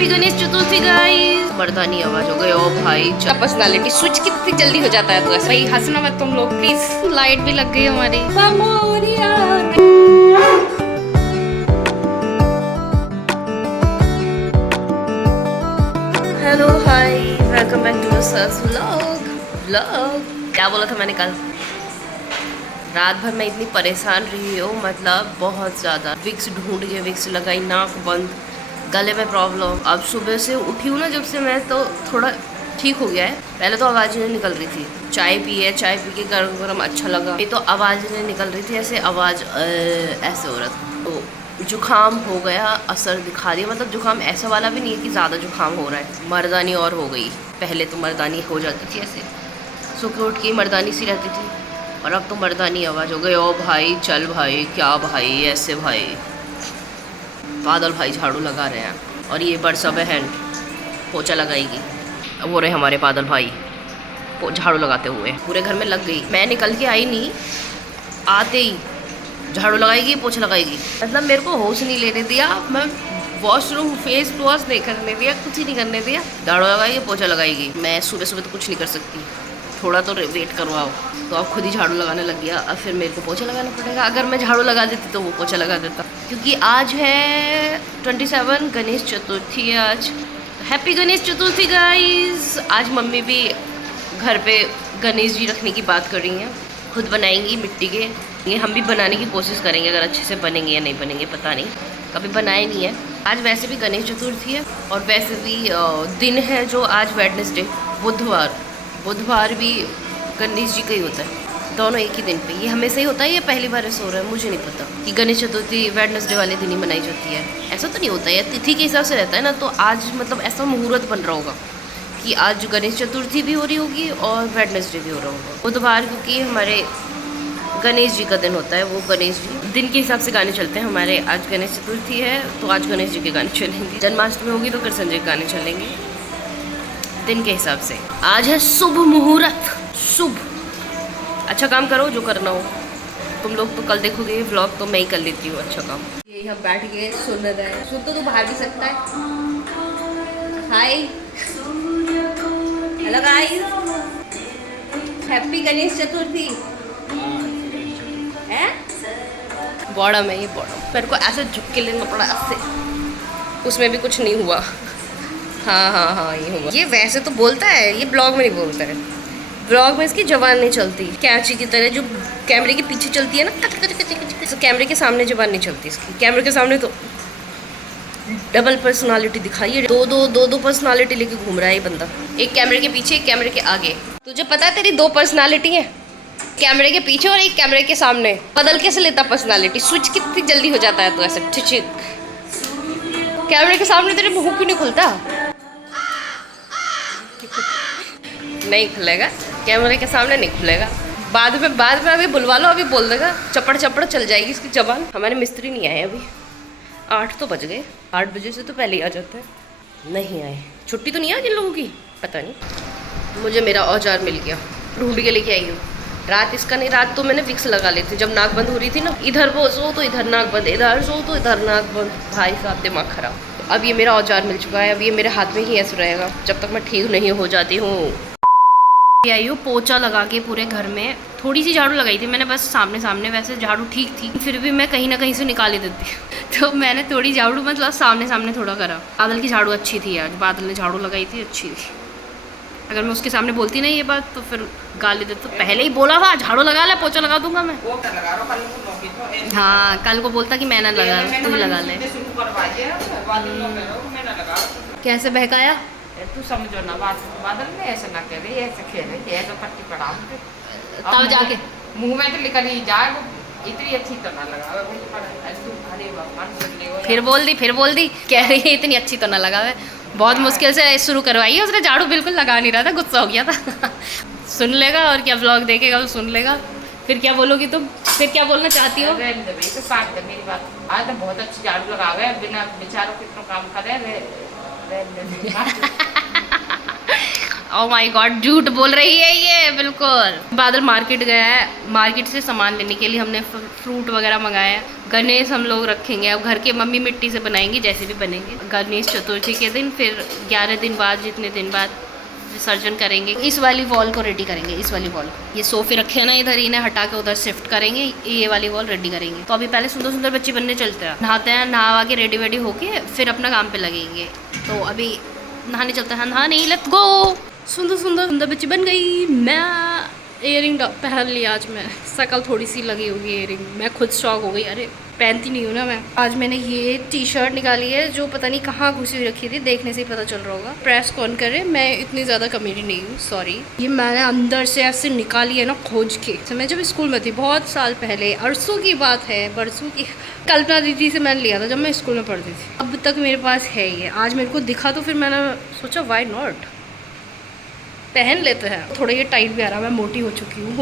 Happy Ganesh चतुर्थी guys. मर्दानी आवाज हो गई। ओ भाई पर्सनालिटी स्विच कितनी जल्दी हो जाता है तो ऐसे भाई हंसना मत तुम लोग प्लीज। लाइट भी लग गई हमारी। Hello hi welcome back to sir's vlog. क्या बोला था मैंने कल? रात भर मैं इतनी परेशान रही हूँ, मतलब बहुत ज़्यादा। विक्स ढूंढ के विक्स लगाई, नाक बंद, गले में प्रॉब्लम। अब सुबह से उठी हूँ ना जब से मैं, तो थोड़ा ठीक हो गया है। पहले तो आवाज़ नहीं निकल रही थी। चाय पी के गरम गरम अच्छा लगा। ये तो आवाज़ नहीं निकल रही थी, ऐसे आवाज़ ऐसे हो रहा था। तो जुकाम हो गया, असर दिखा दिया। मतलब जुकाम ऐसा वाला भी नहीं है कि ज़्यादा जुकाम हो रहा है। मर्दानी और हो गई। पहले तो मर्दानी हो जाती थी ऐसे, सुबह उठ के मर्दानी सी रहती थी, और अब तो मर्दानी आवाज़ हो गई। ओ भाई चल भाई, क्या भाई ऐसे भाई। बादल भाई झाड़ू लगा रहे हैं और ये बरसा बहन पोछा लगाएगी। अब वो रहे हमारे बादल भाई झाड़ू लगाते हुए। पूरे घर में लग गई। मैं निकल के आई नहीं, आते ही झाड़ू लगाएगी, पोछा लगाएगी। मतलब मेरे को होश नहीं लेने दिया। मैं वॉशरूम फेस वॉश नहीं करने दिया, कुछ ही नहीं करने दिया। झाड़ू लगाएगी, पोछा लगाएगी। मैं सुबह सुबह तो कुछ नहीं कर सकती, थोड़ा तो वेट करवाओ। तो अब खुद ही झाड़ू लगाने लग गया। अब फिर मेरे को पोछा लगाना पड़ेगा। अगर मैं झाड़ू लगा देती तो वो पोछा लगा देता, क्योंकि आज है 27 गणेश चतुर्थी है आज। हैप्पी गणेश चतुर्थी गाइस। आज मम्मी भी घर पे गणेश जी रखने की बात कर रही हैं। खुद बनाएंगी मिट्टी के। ये हम भी बनाने की कोशिश करेंगे, अगर अच्छे से बनेंगे या नहीं बनेंगे पता नहीं, कभी बनाए नहीं है। आज वैसे भी गणेश चतुर्थी है, और वैसे भी दिन है जो आज वेडनेसडे, बुधवार भी गणेश जी का ही होता है। दोनों एक ही दिन पे। ये हमेशा ही होता है, ये पहली बार ऐसा हो रहा है? मुझे नहीं पता कि गणेश चतुर्थी वेडनेसडे वाले दिन ही मनाई जाती है। ऐसा तो नहीं होता है, तिथि के हिसाब से रहता है ना। तो आज मतलब ऐसा मुहूर्त बन रहा होगा कि आज गणेश चतुर्थी भी हो रही होगी और वेडनेसडे भी हो रहा होगा। बुधवार क्योंकि हमारे गणेश जी का दिन होता है, वो गणेश जी दिन के हिसाब से गाने चलते हैं हमारे। आज गणेश चतुर्थी है तो आज गणेश जी के गाने चलेंगे। जन्माष्टमी होगी तो कृष्ण जी के गाने चलेंगे दिन के हिसाब से। आज है शुभ मुहूर्त, शुभ। अच्छा काम करो जो करना हो। तुम लोग तो कल देखोगे ये व्लॉग, तो मैं ही कर लेती हूँ अच्छा काम। ये यहाँ बैठ के सुन रहा है। सुन तो तू बाहर भी सकता है। Hi hello guys, happy Ganesh Chaturthi है। बॉडम है ये, बॉडम। मेरे को ऐसे झुक के लेना पड़ा ऐसे, उसमें भी कुछ नहीं हुआ। हाँ ये हुआ। ये वैसे तो बोलता है, ये ब्लॉग में नहीं बोलता है। ब्लॉग में इसकी जबान नहीं चलती, कैंची की तरह जो कैमरे के पीछे चलती है ना, तो कैमरे के सामने जबान नहीं चलती इसकी। कैमरे के सामने तो डबल पर्सनालिटी दिखाई है। दो पर्सनालिटी लेके घूम रहा है ये बंदा। एक कैमरे के पीछे, एक कैमरे के आगे। तुझे पता है तेरी 2 पर्सनालिटी है, कैमरे के पीछे और एक कैमरे के सामने। बदल कैसे लेता पर्सनालिटी? स्विच कितनी जल्दी हो जाता है तो ऐसे ठिचिक। कैमरे के सामने तेरे मुंह क्यों नहीं खुलता? नहीं खुलेगा, कैमरे के सामने नहीं खुलेगा। बाद में अभी बुलवा लो, अभी बोल देगा। चपड़ चल जाएगी इसकी जबान। हमारे मिस्त्री नहीं आए अभी, 8 तो बज गए। 8 बजे से तो पहले ही आ जाते हैं। नहीं आए, छुट्टी तो नहीं है जिन लोगों की, पता नहीं। मुझे मेरा औजार मिल गया, ढूंढ के लेके आई हूँ। रात इसका नहीं, रात तो मैंने विक्स लगा ली थी जब नाक बंद हो रही थी ना। इधर वो सो तो इधर नाक बंद, इधर सो तो इधर नाक बंद। भाई साहब दिमाग खराब। तो अब ये मेरा औजार मिल चुका है, अब ये मेरे हाथ में ही ऐसे रहेगा जब तक मैं ठीक नहीं हो जाती हूँ। आई हूँ पोछा लगा के पूरे घर में। थोड़ी सी झाड़ू लगाई थी मैंने बस सामने, वैसे झाड़ू ठीक थी, फिर भी मैं कहीं ना कहीं से निकाल ही देती तो मैंने थोड़ी झाड़ू मतलब सामने थोड़ा करा। बादल की झाड़ू अच्छी थी आज, बादल ने झाड़ू लगाई थी, अच्छी थी। अगर मैं उसके सामने बोलती नहीं ये बात तो फिर गाली देते। तो पहले ही बोला था झाड़ू लगा ले, पोछा लगा दूंगा मैं। हाँ कल को बोलता कि मैंने लगा, तू लगा ले। कैसे बहकाया? तू समझो ना बात, बादल में ऐसे ना करे, ऐसे खेले, ऐसे पट्टी पड़ा तब जाके मुंह में तो निकल ही जाए। इतनी अच्छी तो ना लगा। फिर बोल दी कह रही है इतनी अच्छी तो ना लगा। बहुत मुश्किल से शुरू करवाई है उसने, झाड़ू बिल्कुल लगा नहीं रहा था, गुस्सा हो गया था सुन लेगा और क्या, व्लॉग देखेगा तो सुन लेगा। फिर क्या बोलोगी तुम? फिर क्या बोलना चाहती हो? तो साथ दे मेरी बात। आज तो बहुत अच्छी झाड़ू लगा गए, बिना बेचारों कितना काम करे। ओह माय गॉड, झूठ बोल रही है ये बिल्कुल। बादल मार्केट गया है, मार्केट से सामान लेने के लिए हमने फ्रूट वगैरह मंगाया है। गणेश हम लोग रखेंगे। अब घर के मम्मी मिट्टी से बनाएंगे, जैसे भी बनेंगे। गणेश चतुर्थी के दिन, फिर 11 दिन बाद, जितने दिन बाद विसर्जन करेंगे। इस वाली वॉल को रेडी करेंगे, इस वाली वॉल को। ये सोफे रखे हैं ना इधर, इन्हें हटा के उधर शिफ्ट करेंगे, ये वाली वॉल रेडी करेंगे। तो अभी पहले सुंदर सुंदर बच्चे बनने चलते हैं, नहाते हैं, नहा के रेडी वेडी होके फिर अपना काम पे लगेंगे। तो अभी नहाने चलते हैं, नहाने, लेट्स गो। सुंदर सुंदर सुंदर बच्ची बन गई। मैं इयरिंग पहन लिया आज, मैं शकल थोड़ी सी लगी होगी इयरिंग, मैं खुद शॉक हो गई। अरे पहनती नहीं हूँ ना मैं। आज मैंने ये टी शर्ट निकाली है जो पता नहीं कहाँ घुसी हुई रखी थी, देखने से ही पता चल रहा होगा। प्रेस कौन करे, मैं इतनी ज़्यादा कमेडी नहीं हूँ, सॉरी। ये मैंने अंदर से ऐसे निकाली है ना खोज के। तो मैं जब स्कूल में थी बहुत साल पहले, अरसों की बात है, बरसों की, कल्पना दीदी से मैंने लिया था जब मैं स्कूल में पढ़ती थी। अब तक मेरे पास है ये। आज मेरे को दिखा तो फिर मैंने सोचा वाई नॉट, पहन लेते हैं। थोड़ा ये टाइट भी आ रहा है, मैं मोटी हो चुकी हूँ,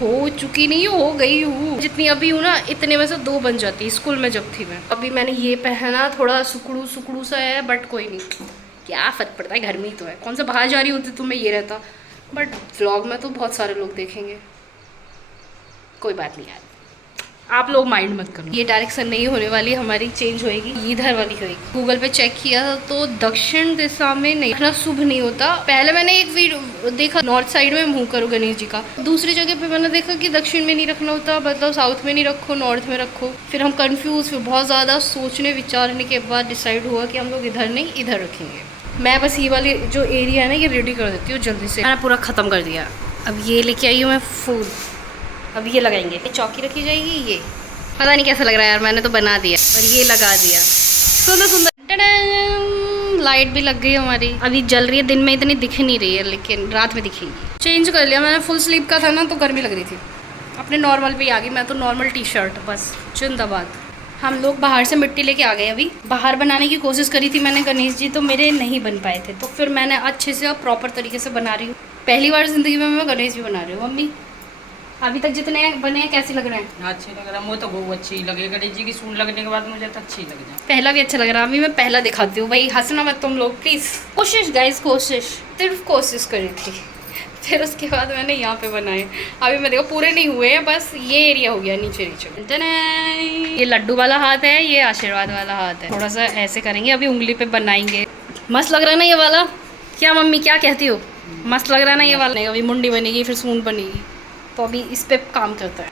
हो चुकी नहीं हो गई हूँ। जितनी अभी हूँ ना, इतने में से 2 बन जाती स्कूल में जब थी मैं। अभी मैंने ये पहना, थोड़ा सुकड़ू सा है, बट कोई नहीं, क्या फर्क पड़ता है, घर में ही तो है। कौन सा बाहर जा रही होती तो मैं ये रहता, बट व्लॉग में तो बहुत सारे लोग देखेंगे, कोई बात नहीं यार, आप लोग माइंड मत करो। ये डायरेक्शन नहीं होने वाली हमारी, चेंज होएगी, इधर वाली होएगी। गूगल पे चेक किया तो दक्षिण दिशा में नहीं रखना शुभ नहीं होता। पहले मैंने एक वीडियो देखा, नॉर्थ साइड में मुंह करो गणेश जी का। दूसरी जगह पे मैंने देखा कि दक्षिण में नहीं रखना होता, मतलब साउथ में नहीं रखो, नॉर्थ में रखो। फिर हम कंफ्यूज, फिर बहुत ज़्यादा सोचने विचारने के बाद डिसाइड हुआ कि हम लोग इधर नहीं इधर रखेंगे। मैं बस ये वाली जो एरिया है ना, ये रेडी कर देती हूँ जल्दी से। मैंने पूरा ख़त्म कर दिया। अब ये लेके आई हूँ मैं फूल, अब ये लगाएंगे। चौकी रखी जाएगी, ये पता नहीं कैसा लग रहा है यार, मैंने तो बना दिया और ये लगा दिया। सुंदर सुंदर लाइट भी लग गई हमारी। अभी जल रही है, दिन में इतनी दिख नहीं रही है, लेकिन रात में दिखेगी। चेंज कर लिया मैंने, फुल स्लीव का था ना तो गर्मी लग रही थी, अपने नॉर्मल पे आ गई। मैं तो नॉर्मल टी शर्ट बस, जिंदाबाद। हम लोग बाहर से मिट्टी लेके आ गए। अभी बाहर बनाने की कोशिश करी थी मैंने गणेश जी, तो मेरे नहीं बन पाए थे, तो फिर मैंने अच्छे से अब प्रॉपर तरीके से बना रही हूँ। पहली बार ज़िंदगी में मैं गणेश जी बना रही हूँ। मम्मी अभी तक जितने बने हैं कैसे लग रहे हैं? अच्छे लग रहा है, मुझे तो बहुत अच्छी लगे। गणेश जी की सूट लगने के बाद मुझे तो अच्छी लग जाए। पहला भी अच्छा लग रहा है। अभी मैं पहला दिखाती हूँ भाई, हंसना मत तुम लोग प्लीज़। कोशिश गाइस, कोशिश, सिर्फ कोशिश करी थी। फिर उसके बाद मैंने यहाँ पे बनाए। अभी मैं देखो पूरे नहीं हुए हैं, बस ये एरिया हो गया नीचे नीचे। ये लड्डू वाला हाथ है, ये आशीर्वाद वाला हाथ है। थोड़ा सा ऐसे करेंगे, अभी उंगली पे बनाएंगे। मस्त लग रहा है ना ये वाला? क्या मम्मी क्या कहती हो, मस्त लग रहा है ना ये वाला? अभी मुंडी बनेगी, फिर सूंड बनेगी, तो अभी इस पे काम करता है।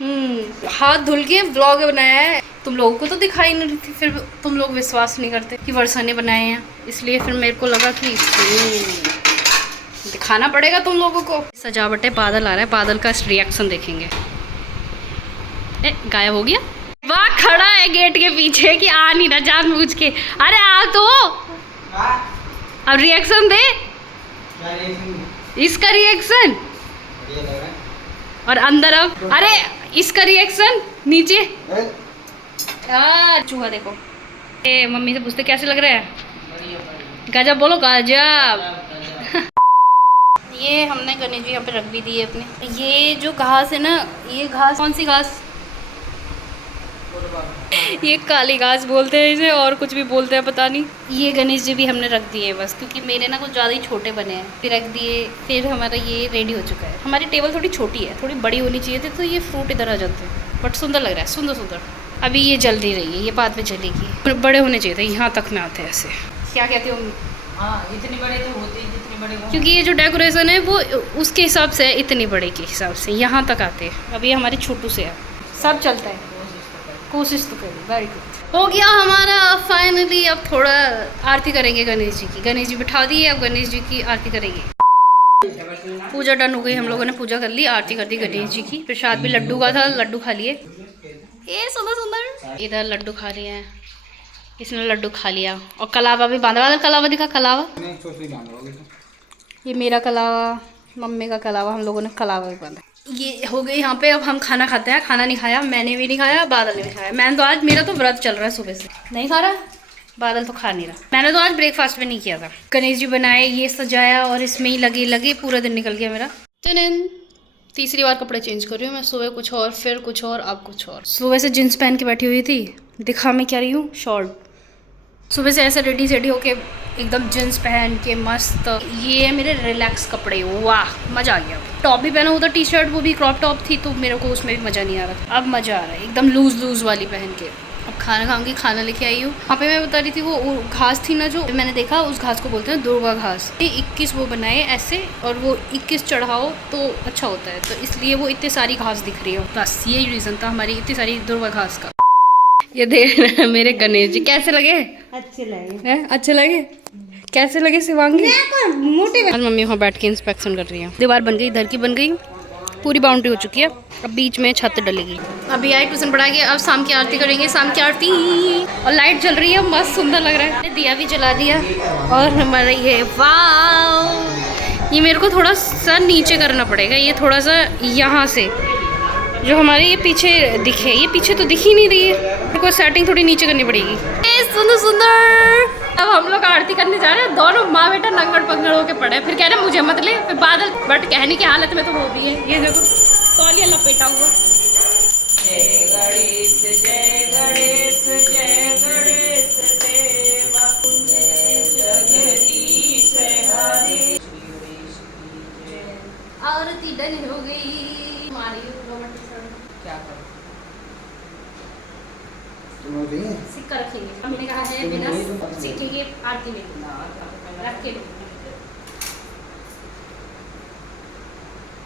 हाथ धुल के व्लॉग बनाया है, तुम लोगों को तो दिखाई नहीं रही थी, फिर तुम लोग विश्वास नहीं करते कि वर्षा ने बनाए हैं, इसलिए फिर मेरे को लगा कि दिखाना पड़ेगा तुम लोगों को। सजावट है, बादल आ रहा है, बादल का रिएक्शन देखेंगे। गायब हो गया, वाह खड़ा है गेट के पीछे कि आ नहीं रहा जानबूझ के। अरे आ तो, अब रिएक्शन दे, इसका रिएक्शन, और अंदर अब, अरे इसका रिएक्शन नीचे। चूहा देखो। ए मम्मी से पूछते कैसे लग रहा है? गजब बोलो, गजब। ये हमने गणेश जी यहाँ पे रख भी दिए अपने। ये जो घास है ना, ये घास कौन सी घास? ये काली घास बोलते हैं इसे, और कुछ भी बोलते हैं पता नहीं। ये गणेश जी भी हमने रख दिए बस, क्योंकि मेरे ना कुछ ज़्यादा ही छोटे बने हैं, फिर रख दिए। फिर हमारा ये रेडी हो चुका है। हमारी टेबल थोड़ी छोटी है, थोड़ी बड़ी होनी चाहिए थी, तो ये फ्रूट इधर आ जाते हैं, बट सुंदर लग रहा है, सुंदर सुंदर। अभी ये जल नहीं रही है, ये बाद में चलेगी। बड़े होने चाहिए थे, यहाँ तक में आते हैं ऐसे। क्या कहते हो? हाँ इतने बड़े तो होते हैं जितने बड़े हो, क्योंकि ये जो डेकोरेशन है वो उसके हिसाब से, इतने बड़े के हिसाब से यहाँ तक आते हैं। अभी हमारे छोटू से है, सब चलता है, कोशिश तो करें। वेरी गुड, हो गया हमारा फाइनली। अब थोड़ा आरती करेंगे गणेश जी की। गणेश जी बिठा दिए, अब गणेश जी की आरती करेंगे। पूजा डन हो गई, हम लोगों ने पूजा कर ली, आरती कर दी गणेश जी की। प्रसाद भी लड्डू का था, लड्डू खा लिए। ये सुंदर सुंदर, इधर लड्डू खा लिए हैं, इसने लड्डू खा लिया। और कलावा भी बांधा हुआ, कलावा दिखा, कलावा। ये मेरा कलावा, मम्मी का कलावा, हम लोगों ने कलावा भी बांधा। ये हो गई यहाँ पे। अब हम खाना खाते हैं। खाना नहीं खाया, मैंने भी नहीं खाया, बादल ने भी खाया। मैंने तो आज, मेरा तो व्रत चल रहा है सुबह से, नहीं खा रहा, बादल तो खा नहीं रहा। मैंने तो आज ब्रेकफास्ट भी नहीं किया था। गणेश जी बनाए, ये सजाया, और इसमें ही लगे पूरा दिन निकल गया मेरा। तीसरी बार कपड़े चेंज कर रही हूँ मैं, सुबह कुछ और, फिर कुछ और, अब कुछ और। सुबह से जींस पहन के बैठी हुई थी, दिखा मैं क्या रही हूँ, शॉर्ट। सुबह से ऐसे रेडी सेडी होके एकदम जींस पहन के मस्त। ये है मेरे रिलैक्स कपड़े, वाह मज़ा आ गया। टॉप भी पहना हुआ था, टी शर्ट, वो भी क्रॉप टॉप थी, तो मेरे को उसमें भी मज़ा नहीं आ रहा था। अब मज़ा आ रहा है एकदम लूज़ वाली पहन के। अब खाना खाऊंगी, खाना लेके आई हूँ। वहाँ पे मैं बता रही थी वो घास थी ना, जो मैंने देखा उस घास को बोलते हैं दुर्वा घास। ये 21 वो बनाए ऐसे, और वो 21 चढ़ाओ तो अच्छा होता है, तो इसलिए वो इतनी सारी घास दिख रही है। बस यही रीज़न था हमारी इतनी सारी दुर्वा घास का। ये देख रहे हैं मेरे गणेश जी, कैसे लगे? अच्छे लगे। अच्छे लगे? कैसे लगे शिवांगी? मोटे आज मम्मी वहाँ बैठ के इंस्पेक्शन कर रही है। दीवार बन गई, इधर की बन गई, पूरी बाउंड्री हो चुकी है। अब बीच में छत डलेगी। अभी आई ट्यूशन पढ़ा के, अब शाम की आरती करेंगे, शाम की आरती। और लाइट जल रही है, मस्त सुंदर लग रहा है। दिया भी जला दिया और हमारा ये वाव, ये मेरे को थोड़ा सा नीचे करना पड़ेगा, ये थोड़ा सा यहाँ से जो हमारे ये पीछे दिखे, ये पीछे तो दिख ही नहीं रही है, मेरे को सेटिंग थोड़ी नीचे करनी पड़ेगी। सुंदर सुंदर। अब हम लोग आरती करने जा रहे हैं, दोनों माँ बेटा नंगड़ पंगड़ होके पड़े। फिर कह रहे मुझे मत ले, फिर बादल बट कहने की हालत में तो वो भी है। ये देखो तौलिया लपेटा हुआ। जय गणेश जय गणेश जय गणेश देवा जय जगदीश हरे। आरती डन हो गई हमारी। क्या करूं? सिक्का रखेंगे, हमने कहा है बिना सिक्के के आरती में रख के लो।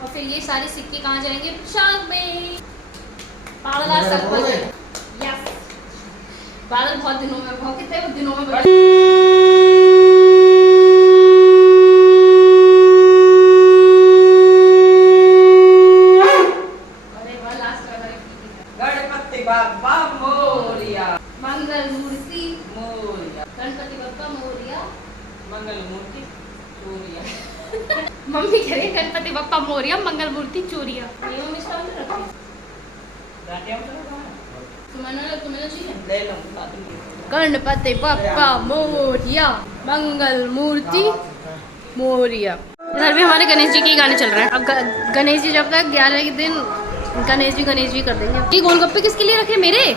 और फिर ये सारे सिक्के कहाँ जाएंगे? प्रसाद में। बादल आज तक बजे। यस, बादल बहुत दिनों में, बहुत कितने दिनों में बजे। गणपति बाबा मोरिया, मंगल मूर्ति मोरिया, गणपति बप्पा मोरिया। मंगल मूर्ति चोरिया। मम्मी कह रही है गणपति बप्पा मोरिया, मंगल मूर्ति चोरिया। ये मम्मी इसका अंदर रखी है। तुम्हें चाहिए? ले लो। गणपति बप्पा मोरिया, मंगल मूर्ति मोरिया। इधर भी हमारे गणेश जी के गाने चल रहे हैं। अब गणेश जी जब तक 11 के दिन गणेश जी कर देंगे। ये गोलगप्पे किसके लिए रखे? मेरे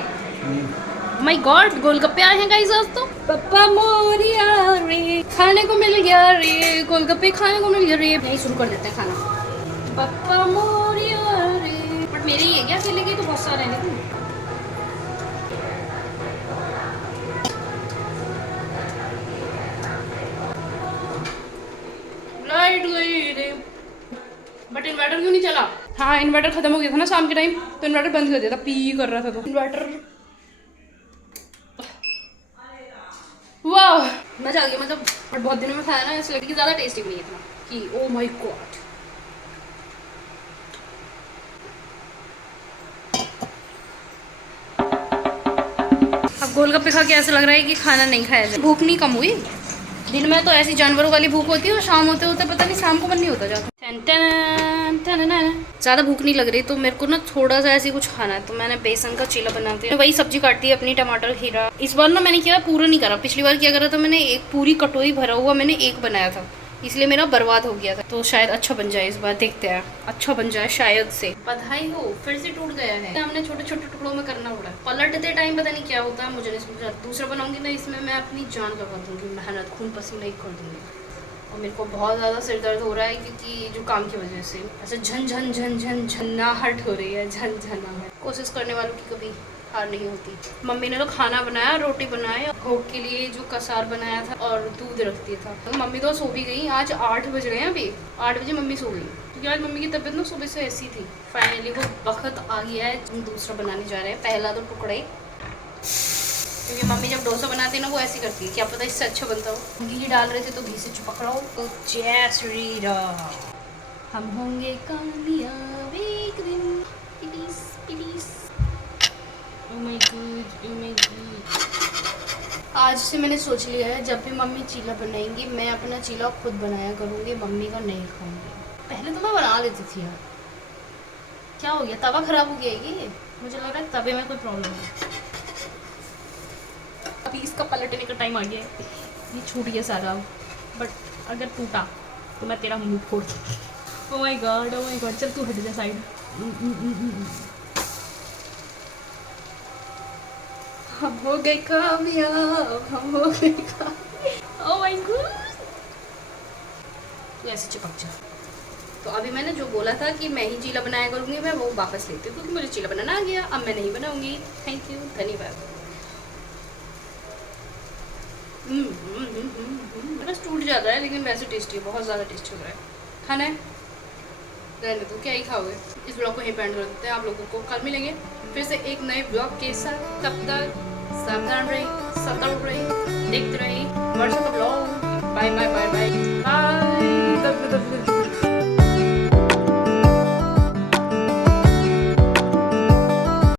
माय गॉड, गोलगप्पे आए हैं गाइस आज तो। पप्पा मोरिया रे, खाने को मिल गया रे, गोलगप्पे खाने को मिल गया रे। नहीं, शुरू कर देते हैं खाना। पप्पा मोरिया रे, बट मेरे ही है क्या? अकेले के तो बहुत सारे हैं। लेकिन लाइट गई रे, बट इन्वर्टर क्यों नहीं चला? हाँ, इन्वर्टर खत्म हो गया था ना शाम के टाइम, तो इन्वर्टर बंद कर दिया था, पी कर रहा था तो इन्वर्टर। वाह मजा आ गया, मतलब बट बहुत दिनों में खाया ना, इसलिए कि ज़्यादा टेस्टी भी नहीं है इतना कि ओ माय गॉड। अब गोलगप्पे खा के ऐसा लग रहा है कि खाना नहीं खाया जाए। भूख नहीं कम हुई। दिन में तो ऐसी जानवरों वाली भूख होती है, और शाम होते होते पता नहीं शाम को मन नहीं होता जाता। ज़्यादा भूख नहीं लग रही, तो मेरे को ना थोड़ा सा ऐसे कुछ खाना है, तो मैंने बेसन का चीला बनाती हूँ। वही सब्जी काटती है अपनी, टमाटर खीरा। इस बार ना मैंने क्या पूरा नहीं करा, पिछली बार क्या करा था मैंने, एक पूरी कटोरी भरा हुआ मैंने एक बनाया था, इसलिए मेरा बर्बाद हो गया था। तो शायद अच्छा बन जाए इस बार, देखते हैं अच्छा बन जाए शायद से। बधाई हो, फिर से टूट गया है। हमने छोटे छोटे टुकड़ों में करना पड़ा। पलटते टाइम पता नहीं क्या होता है, मुझे नहीं समझ। दूसरा बनाऊंगी ना, इसमें मैं अपनी जान लगा दूंगी, मेहनत खून पसीना ही कर दूंगी। और मेरे को बहुत ज़्यादा सिर दर्द हो रहा है, क्योंकि जो काम की वजह से ऐसे झन्नाहट हो रही है, झन्नाहट। कोशिश करने वालों की कभी हार नहीं होती। मम्मी ने तो खाना बनाया, रोटी बनाई, भोग के लिए जो कसार बनाया था और दूध रख दिया था। तो मम्मी तो सो भी गई। आज 8 बज रहे हैं, अभी 8 बजे मम्मी सो गई, क्योंकि आज मम्मी की तबीयत ना सुबह से ऐसी थी। फाइनली वो वक्त आ गया है, हम दूसरा बनाने जा रहे हैं। पहला तो टुकड़ा ही, क्योंकि मम्मी जब डोसा बनाती है ना, वो ऐसी करती है, क्या पता इससे अच्छा बनता हो। घी डाल रहे थे तो घी से चिपक रहा हो। तो जय श्री राम, हम होंगे कामयाब एक दिन। Please please, oh my God, oh my God. आज से मैंने सोच लिया है, जब भी मम्मी चीला बनाएंगी, मैं अपना चीला खुद बनाया करूँगी, मम्मी का नहीं खाऊंगी। पहले तो मैं बना लेती थी यार, क्या हो गया? तवा खराब हो गया ये, मुझे लग रहा है तवे में कोई प्रॉब्लम है। अभी इसका पलटने का टाइम आ गया है। ये छूट गया सारा, बट अगर टूटा तो मैं तेरा मुंह फोड़ दूँ। Oh my God, oh my God. चल तू हट जा साइड। हम हो गए कामयाब, हम हो गए कामयाब। ओह माय माय गॉड, तू ऐसे चिपक जा। तो अभी मैंने जो बोला था कि मैं ही चीला बनाया करूँगी, मैं वो वापस लेती हूँ क्योंकि मुझे चीला बनाना आ गया। अब मैं नहीं बनाऊँगी। थैंक यू, धन्यवाद। बस टूट जाता है लेकिन वैसे टेस्टी है, बहुत ज़्यादा टेस्टी हो रहा है। खाना है रहने दो, क्या ही खाओगे। इस ब्लॉग को यहीं पे एंड कर देते हैं। आप लोगों को कल मिलेंगे फिर से एक नए ब्लॉग के साथ। तब तक सावधान रही, सतर्क रही, देखते रही वर्षा का blog. Bye bye bye bye bye.